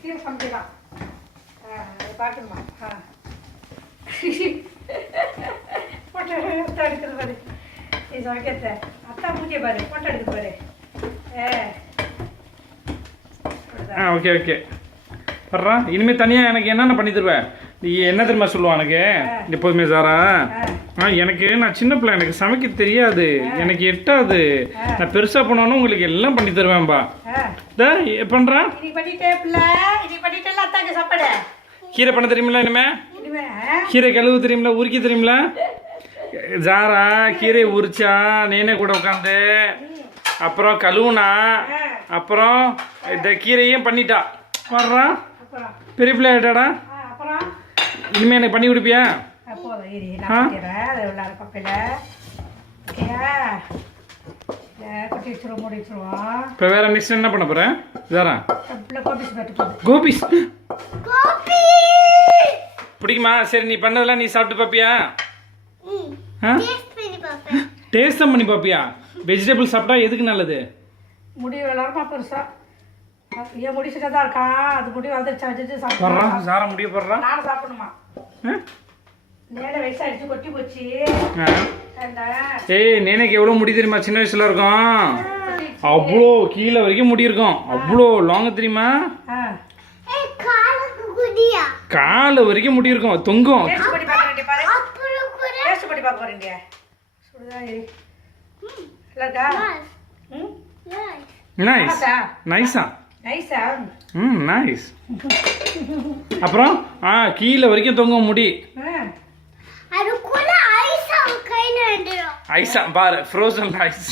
கீரை சமைக்கலாம். பார்க்கணுமா? போட்டோ அத்தா எடுக்கிறது பாரு. நீ சமைக்கிறத அத்தா மூஞ்சிய பாரு, போட்டோ எடுக்கிறது பாரு. ஓகே ஓகே வர்றா. இனிமேல் தனியாக எனக்கு என்னென்ன பண்ணி தருவேன்? நீ என்ன தெரியுமா சொல்லுவான் எனக்கு எப்போதுமே சாரா? எனக்கு நான் சின்ன பிள்ளை, எனக்கு சமைக்க தெரியாது, எனக்கு எட்டாது. நான் பெருசாக போனோன்னு உங்களுக்கு எல்லாம் பண்ணி தருவேன்பா. பண்ணுறான் கீரை பண்ண தெரியுமில்ல? இனிமே கீரை கழுவு தெரியுமில்ல? உரிக்க தெரியுமில்ல? ஜாரா கீரை உரிச்சா நேனே கூட உட்காந்து அப்புறம் கழுவுனா அப்புறம் இந்த கீரையும் பண்ணிட்டா. வர்றான் பெரிய பிள்ளை ஆகிட்டாடா. இனிமே எனக்கு பண்ணி கொடுப்பியா? இப்போ வேற நெக்ஸ்ட் என்ன பண்ண போறேன்? ஜாரா கோபிஸ் பிடிக்குமா? சரி, நீ பண்ணதெல்லாம் நீ சாப்பிட்டு பார்ப்பியா? டேஸ்ட் பண்ணி பார்ப்பியா? வெஜிடபிள் சாப்பிட்டா எதுக்கு நல்லது? முடி வளருமா பெருசா? ஏன் முடி சின்னதா தான் இருக்கா? அது முடி வளர்ந்துருச்சா? சாப்பிட்றான் சாரா முடிய போடுறான். நானும் சாப்பிடணுமா? நேர வயசாகிடுச்சு, கொட்டி போச்சு. ஏய், நேனைக்கு எவ்வளோ முடி தெரியுமா? சின்ன வயசுல இருக்கும் அவ்வளோ கீழே வரைக்கும் முடி இருக்கும். அவ்வளோ லாங் தெரியுமா? கால வரைக்கும் முடி இருக்கும், தொங்கும். நைஸ் நைஸா நைஸ். அப்புறம் கீழே வரைக்கும் தொங்கும் முடி. ஐஸா பாரு, ஃப்ரோசன் ஐஸ்.